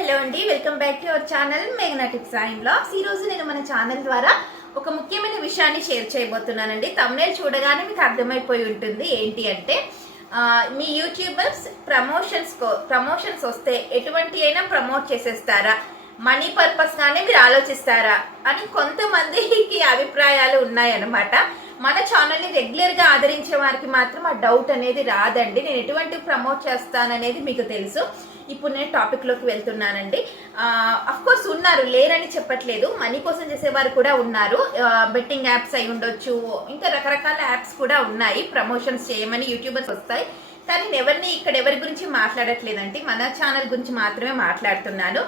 Hello అండి, welcome back to our channel మేఘనా tips and blogs. ఈ రోజు నేను మన ఛానల్ ద్వారా ఒక ముఖ్యమైన విషయాన్ని షేర్ చేయబోతున్నానండి. థంబ్నెయిల్ చూడగానే మీకు అర్థమైపోయి ఉంటుంది ఏంటి అంటే, మీ యూట్యూబర్స్ ప్రమోషన్స్ వస్తే ఎటువంటి అయినా ప్రమోట్ చేసేస్తారా, మనీ పర్పస్ గానే మీరు ఆలోచిస్తారా అని కొంతమందికి అభిప్రాయాలు ఉన్నాయన్నమాట. మన ఛానల్ ని రెగ్యులర్ గా ఆదరించే వారికి మాత్రం ఆ డౌట్ అనేది రాదండి. నేను ఎటువంటి ప్రమోట్ చేస్తాననేది మీకు తెలుసు. ఇప్పుడు నేను టాపిక్ లోకి వెళ్తున్నానండి. అఫ్ కోర్స్ ఉన్నారు, లేరని చెప్పట్లేదు. మనీ కోసం చేసేవారు కూడా ఉన్నారు. బెట్టింగ్ యాప్స్ అయి ఉండొచ్చు, ఇంకా రకరకాల యాప్స్ కూడా ఉన్నాయి ప్రమోషన్స్ చేయమని యూట్యూబర్స్ వస్తాయి. కానీ ఎవరి గురించి మాట్లాడట్లేదండి, మన ఛానల్ గురించి మాత్రమే మాట్లాడుతున్నాను.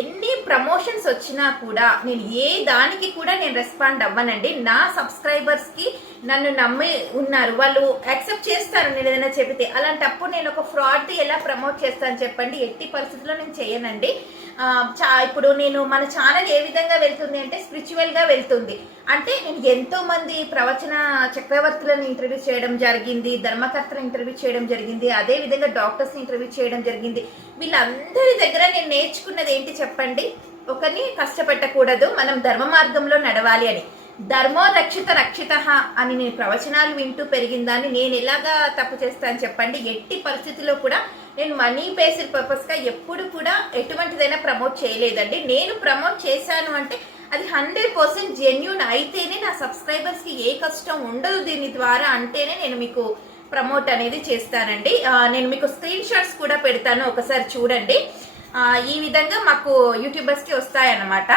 ఎన్ని ప్రమోషన్స్ వచ్చినా కూడా నేను ఏ దానికి కూడా నేను రెస్పాండ్ అవ్వనండి. నా సబ్స్క్రైబర్స్ కి నన్ను నమ్మి ఉన్నారు, వాళ్ళు యాక్సెప్ట్ చేస్తారు నేను ఏదైనా చెబితే. అలాంటప్పుడు నేను ఒక ఫ్రాడ్ ఎలా ప్రమోట్ చేస్తాను చెప్పండి? ఎట్టి పరిస్థితుల్లో నేను చేయనండి. ఇప్పుడు నేను మన ఛానల్ ఏ విధంగా వెళ్తుంది అంటే స్పిరిచువల్ గా వెళ్తుంది. అంటే నేను ఎంతో మంది ప్రవచన చక్రవర్తులను ఇంటర్వ్యూ చేయడం జరిగింది, ధర్మకర్తలను ఇంటర్వ్యూ చేయడం జరిగింది, అదే విధంగా డాక్టర్స్ ఇంటర్వ్యూ చేయడం జరిగింది. వీళ్ళందరి దగ్గర నేను నేర్చుకున్నది ఏంటి చెప్పండి? ఒకరిని కష్టపెట్టకూడదు, మనం ధర్మ మార్గంలో నడవాలి అని. ధర్మో రక్షిత రక్షిత అని నేను ప్రవచనాలు వింటూ పెరిగిందాన్ని నేను ఎలాగా తప్పు చేస్తాను చెప్పండి? ఎట్టి పరిస్థితుల్లో కూడా నేను మనీ బేస్డ్ పర్పస్ గా ఎప్పుడు కూడా ఎటువంటిదైనా ప్రమోట్ చేయలేదండి. నేను ప్రమోట్ చేశాను అంటే అది 100% జెన్యూన్ అయితేనే, నా సబ్స్క్రైబర్స్ కి ఏ కష్టం ఉండదు దీని ద్వారా అంటేనే నేను మీకు ప్రమోట్ అనేది చేస్తానండి. నేను మీకు స్క్రీన్ షాట్స్ కూడా పెడతాను, ఒకసారి చూడండి. ఈ విధంగా మాకు యూట్యూబర్స్ కి వస్తాయన్నమాట.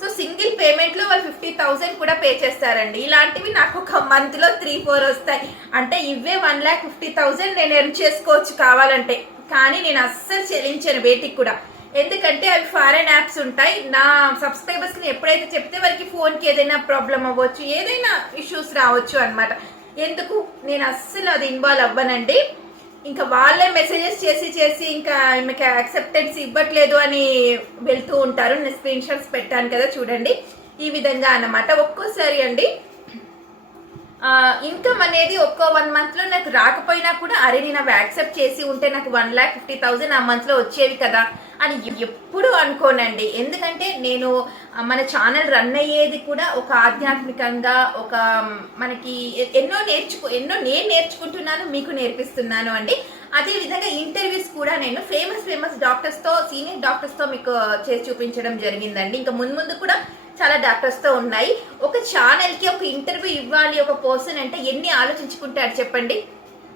సో సింగిల్ పేమెంట్ లో వాళ్ళు 50,000 కూడా పే చేస్తారండి. ఇలాంటివి నాకు ఒక మంత్ లో 3-4 వస్తాయి. అంటే ఇవే 1,50,000 నేను ఎర్న్ చేసుకోవచ్చు కావాలంటే. కానీ నేను అస్సలు చెల్లించాను వేటికి కూడా, ఎందుకంటే అవి ఫారెన్ యాప్స్ ఉంటాయి. నా సబ్స్క్రైబర్స్ ని ఎప్పుడైతే చెప్తే వారికి ఫోన్ కి ఏదైనా ప్రాబ్లం అవ్వచ్చు, ఏదైనా ఇష్యూస్ రావచ్చు అనమాట. ఎందుకు నేను అస్సలు అది ఇన్వాల్వ్ అవ్వనండి. ఇంకా వాళ్ళే మెసేజెస్ చేసి ఇంకా మీకు యాక్సెప్టెన్స్ ఇవ్వట్లేదు అని వెళ్తూ ఉంటారు. నేను స్క్రీన్ షాట్స్ పెట్టాను కదా, చూడండి. ఈ విధంగా అన్నమాట. ఒక్కోసారి అండి ఇన్కమ్ అనేది ఒక్కో 1 మంత్ లో నాకు రాకపోయినా కూడా, అరే నేను అవి యాక్సెప్ట్ చేసి ఉంటే నాకు 1,50,000 ఆ మంత్ లో వచ్చేవి కదా అని ఎప్పుడు అనుకోనండి. ఎందుకంటే నేను మన ఛానల్ రన్ అయ్యేది కూడా ఒక ఆధ్యాత్మికంగా, ఒక మనకి ఎన్నో నేను నేర్చుకుంటున్నాను, మీకు నేర్పిస్తున్నాను అండి. అదే విధంగా ఇంటర్వ్యూస్ కూడా నేను ఫేమస్ డాక్టర్స్ తో, సీనియర్ డాక్టర్స్ తో మీకు చేసి చూపించడం జరిగిందండి. ఇంకా ముందు కూడా చాలా డాక్టర్స్ తో ఉన్నాయి. ఒక ఛానల్ కి ఒక ఇంటర్వ్యూ ఇవ్వాలి ఒక పర్సన్ అంటే ఎన్ని ఆలోచించుకుంటారు చెప్పండి?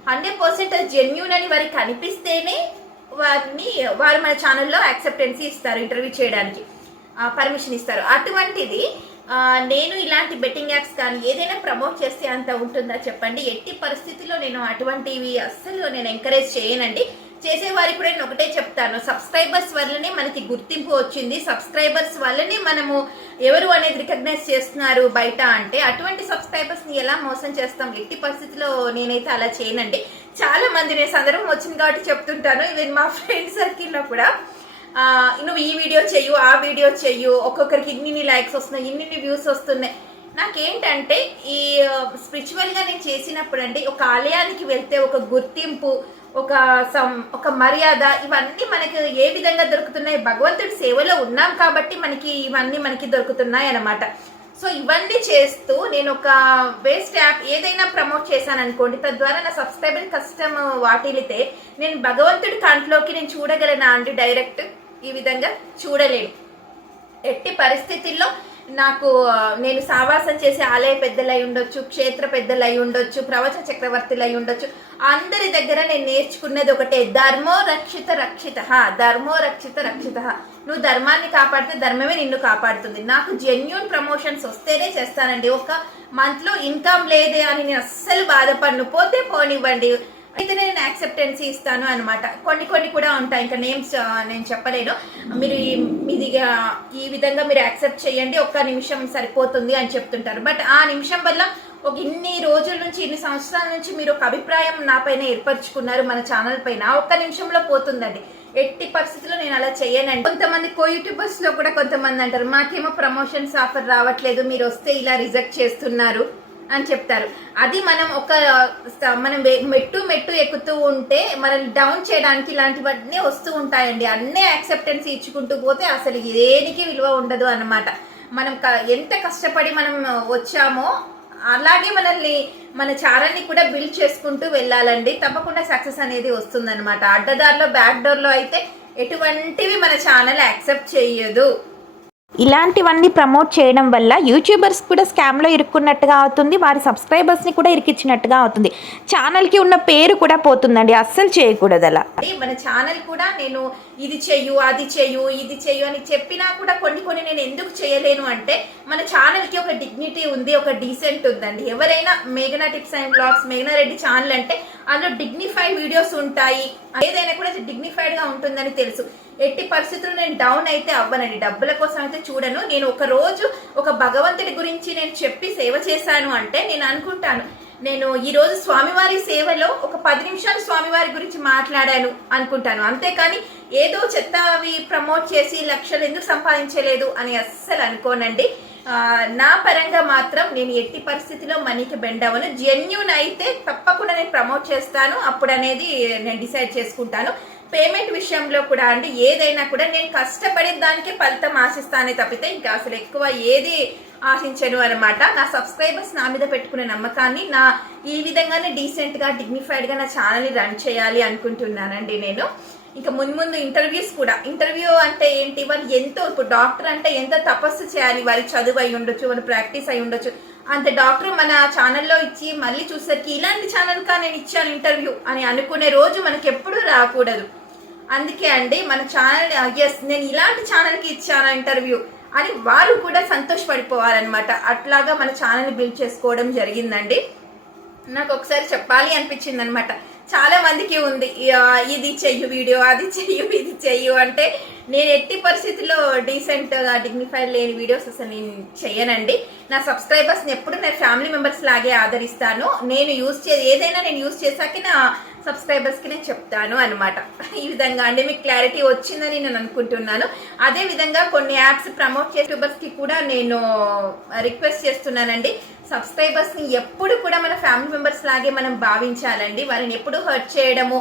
100% అది జెన్యూన్ అని వారికి అనిపిస్తేనే వారు మన ఛానల్లో యాక్సెప్టెన్సీ ఇస్తారు, ఇంటర్వ్యూ చేయడానికి పర్మిషన్ ఇస్తారు. అటువంటిది నేను ఇలాంటి బెట్టింగ్ యాప్స్ కానీ ఏదైనా ప్రమోట్ చేస్తే అంత ఉంటుందా చెప్పండి? ఎట్టి పరిస్థితుల్లో నేను అటువంటివి అస్సలు నేను ఎంకరేజ్ చేయనండి. చేసేవారికి కూడా నేను ఒకటే చెప్తాను, సబ్స్క్రైబర్స్ వల్లనే మనకి గుర్తింపు వచ్చింది, సబ్స్క్రైబర్స్ వల్లనే మనము ఎవరు అనేది రికగ్నైజ్ చేస్తున్నారు బయట. అంటే అటువంటి సబ్స్క్రైబర్స్ ని ఎలా మోసం చేస్తాం? ఎట్టి పరిస్థితిలో నేనైతే అలా చేయనండి. చాలా మంది, నేను సందర్భం వచ్చింది కాబట్టి చెప్తుంటాను, ఈవెన్ మా ఫ్రెండ్ సర్కిల్లో కూడా నువ్వు ఈ వీడియో చెయ్యు, ఆ వీడియో చెయ్యు, ఒక్కొక్కరికి ఇన్ని లైక్స్ వస్తున్నాయి, ఇన్ని వ్యూస్ వస్తున్నాయి. నాకేంటంటే ఈ స్పిరిచువల్ గా నేను చేసినప్పుడు అండి, ఒక ఆలయానికి వెళ్తే ఒక గుర్తింపు, ఒక మర్యాద, ఇవన్నీ మనకి ఏ విధంగా దొరుకుతున్నాయి? భగవంతుడి సేవలో ఉన్నాం కాబట్టి ఇవన్నీ మనకి దొరుకుతున్నాయి అన్నమాట. సో ఇవన్నీ చేస్తూ నేను ఒక వేస్ట్ యాప్ ఏదైనా ప్రమోట్ చేశాను అనుకోండి, తద్వారా నా సబ్స్క్రైబర్ కష్టం వాటిల్లితే నేను భగవంతుడి కంట్లోకి నేను చూడగలనా అండి? డైరెక్ట్ ఈ విధంగా చూడలేను. ఎట్టి పరిస్థితుల్లో నేను సావాసం చేసే ఆలయ పెద్దలై ఉండొచ్చు, క్షేత్ర పెద్దలై ఉండొచ్చు, ప్రవచన చక్రవర్తులై ఉండొచ్చు, అందరి దగ్గర నేను నేర్చుకున్నది ఒకటే, ధర్మో రక్షిత రక్షిత. ధర్మో రక్షిత రక్షిత. నువ్వు ధర్మాన్ని కాపాడితే ధర్మమే నిన్ను కాపాడుతుంది. నాకు జెన్యూన్ ప్రమోషన్స్ వస్తేనే చేస్తానండి. ఒక మంత్ లో ఇన్కమ్ లేదే అని నేను అస్సలు బాధపడను. పోతే పోనివ్వండి, అయితే నేను యాక్సెప్టెన్సీ ఇస్తాను అనమాట. కొన్ని కూడా ఉంటాయి, ఇంకా నేమ్స్ నేను చెప్పలేను. మీరు మీదిగా ఈ విధంగా మీరు యాక్సెప్ట్ చేయండి, 1 నిమిషం సరిపోతుంది అని చెప్తుంటారు. బట్ ఆ నిమిషం వల్ల ఒక ఇన్ని రోజుల నుంచి, ఇన్ని సంవత్సరాల నుంచి మీరు ఒక అభిప్రాయం నా పైన ఏర్పరచుకున్నారు, మన ఛానల్ పైన. 1 నిమిషంలో పోతుందండి. ఎట్టి పరిస్థితుల్లో నేను అలా చేయనండి. కొంతమంది యూట్యూబర్స్ లో కూడా కొంతమంది అంటారు, మాకేమో ప్రమోషన్స్ ఆఫర్ రావట్లేదు, మీరు వస్తే ఇలా రిజెక్ట్ చేస్తున్నారు అని చెప్తారు. అది మనం మనం మెట్టు మెట్టు ఎక్కుతూ ఉంటే మనల్ని డౌన్ చేయడానికి ఇలాంటివన్నీ వస్తూ ఉంటాయండి. అన్నీ యాక్సెప్టెన్స్ ఇచ్చుకుంటూ పోతే అసలు దేనికి విలువ ఉండదు అన్నమాట. మనం ఎంత కష్టపడి మనం వచ్చామో అలాగే మనల్ని మన ఛానల్ని కూడా బిల్డ్ చేసుకుంటూ వెళ్ళాలండి. తప్పకుండా సక్సెస్ అనేది వస్తుందన్నమాట. అడ్డదారిలో బ్యాక్ డోర్లో అయితే ఎటువంటివి మన ఛానల్ యాక్సెప్ట్ చేయదు. ఇలాంటివన్నీ ప్రమోట్ చేయడం వల్ల యూట్యూబర్స్ కూడా స్కామ్లో ఇరుక్కున్నట్టుగా అవుతుంది, వారి సబ్స్క్రైబర్స్ని కూడా ఇరికిచ్చినట్టుగా అవుతుంది, ఛానల్కి ఉన్న పేరు కూడా పోతుందండి. అస్సలు చేయకూడదు అలా. మన ఛానల్ కూడా నేను ఇది చెయ్యు అది చెయ్యు ఇది చెయ్యు అని చెప్పినా కూడా కొన్ని నేను ఎందుకు చేయలేను అంటే మన ఛానల్కి ఒక డిగ్నిటీ ఉంది, ఒక డీసెంట్ ఉందండి. ఎవరైనా మేఘనా టిప్స్ అండ్ బ్లాగ్స్, మేఘనా రెడ్డి ఛానల్ అంటే అందులో డిగ్నిఫైడ్ వీడియోస్ ఉంటాయి, ఏదైనా కూడా డిగ్నిఫైడ్గా ఉంటుందని తెలుసు. ఎట్టి పరిస్థితుల్లో నేను డౌన్ అయితే అవ్వనండి, డబ్బుల కోసం అయితే చూడను. నేను ఒక రోజు ఒక భగవంతుడి గురించి నేను చెప్పి సేవ చేశాను అంటే నేను అనుకుంటాను, నేను ఈరోజు స్వామివారి సేవలో ఒక 10 నిమిషాలు స్వామివారి గురించి మాట్లాడాను అనుకుంటాను. అంతేకాని ఏదో చెత్త అవి ప్రమోట్ చేసి లక్షలు ఎందుకు సంపాదించలేదు అని అస్సలు అనుకోనండి. నా పరంగా మాత్రం నేను ఎట్టి పరిస్థితిలో మనీకి బెండ్ అవ్వను. జెన్యూన్ అయితే తప్పకుండా నేను ప్రమోట్ చేస్తాను, అప్పుడు అనేది నేను డిసైడ్ చేసుకుంటాను. పేమెంట్ విషయంలో కూడా అండి, ఏదైనా కూడా నేను కష్టపడే దానికే ఫలితం ఆశిస్తానే తప్పితే ఇంకా అసలు ఎక్కువ ఏది ఆశించను అనమాట. నా సబ్స్క్రైబర్స్ నా మీద పెట్టుకునే నమ్మకాన్ని ఈ విధంగానే డీసెంట్గా డిగ్నిఫైడ్గా నా ఛానల్ని రన్ చేయాలి అనుకుంటున్నానండి నేను. ఇంకా ముందు ఇంటర్వ్యూస్ కూడా, ఇంటర్వ్యూ అంటే ఏంటి, వాళ్ళు ఎంతో, ఇప్పుడు డాక్టర్ అంటే ఎంతో తపస్సు చేయాలి, వారి చదువు అయి ఉండొచ్చు, వారి ప్రాక్టీస్ అయి ఉండొచ్చు. అంత డాక్టర్ మన ఛానల్లో ఇచ్చి మళ్ళీ చూసరికి ఇలాంటి ఛానల్కా నేను ఇచ్చాను ఇంటర్వ్యూ అని అనుకునే రోజు మనకి ఎప్పుడూ రాకూడదు. అందుకే అండి మన ఛానల్, ఎస్ నేను ఇలాంటి ఛానల్కి ఇచ్చాను ఇంటర్వ్యూ అని వాళ్ళు కూడా సంతోషపడిపోవాలన్నమాట. అట్లాగా మన ఛానల్ని బిల్డ్ చేసుకోవడం జరిగిందండి. నాకు ఒకసారి చెప్పాలి అనిపించింది అనమాట. చాలా మందికి ఉంది ఇది చెయ్యు వీడియో, అది చెయ్యు, ఇది చెయ్యు అంటే నేను ఎట్టి పరిస్థితుల్లో డీసెంట్గా డిగ్నిఫైడ్ లేని వీడియోస్ అసలు నేను చెయ్యనండి. నా సబ్స్క్రైబర్స్ని ఎప్పుడు నా ఫ్యామిలీ మెంబర్స్ లాగే ఆదరిస్తాను. నేను ఏదైనా నేను యూజ్ చేశాక నా సబ్స్క్రైబర్స్కి నేను చెప్తాను అనమాట. ఈ విధంగా అండి మీకు క్లారిటీ వచ్చిందని నేను అనుకుంటున్నాను. అదే విధంగా కొన్ని యాప్స్ ప్రమోట్ చేసే యూట్యూబర్స్కి కూడా నేను రిక్వెస్ట్ చేస్తున్నానండి, సబ్స్క్రైబర్స్ని ఎప్పుడు కూడా మన ఫ్యామిలీ మెంబర్స్ లాగే మనం భావించాలండి. వాళ్ళని ఎప్పుడు హర్ట్ చేయడము,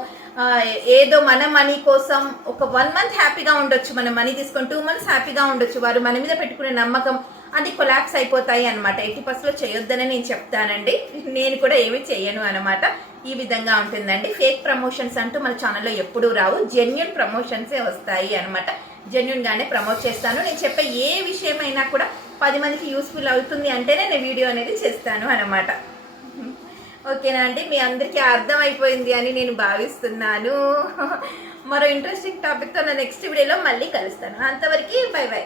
ఏదో మన మనీ కోసం ఒక 1 మంత్ హ్యాపీగా ఉండొచ్చు, మనం మనీ తీసుకొని 2 మంత్స్ హ్యాపీగా ఉండొచ్చు, వారు మన మీద పెట్టుకునే నమ్మకం అది కొలాప్స్ అయిపోతాయి అనమాట. 80% చేయొద్దని నేను చెప్తానండి. నేను కూడా ఏమి చెయ్యను అనమాట. ఈ విధంగా ఉంటుందండి. ఫేక్ ప్రమోషన్స్ అంటూ మన ఛానల్లో ఎప్పుడూ రావు, జెన్యున్ ప్రమోషన్సే వస్తాయి అనమాట. జెన్యున్ గానే ప్రమోట్ చేస్తాను. నేను చెప్పే ఏ విషయమైనా కూడా 10 మందికి యూస్ఫుల్ అవుతుంది అంటేనే నేను వీడియో అనేది చేస్తాను అనమాట. ఓకేనా అండి, మీ అందరికీ అర్థమైపోయింది అని నేను భావిస్తున్నాను. మరో ఇంట్రెస్టింగ్ టాపిక్తో నా నెక్స్ట్ వీడియోలో మళ్ళీ కలుస్తాను. అంతవరకు బై బై.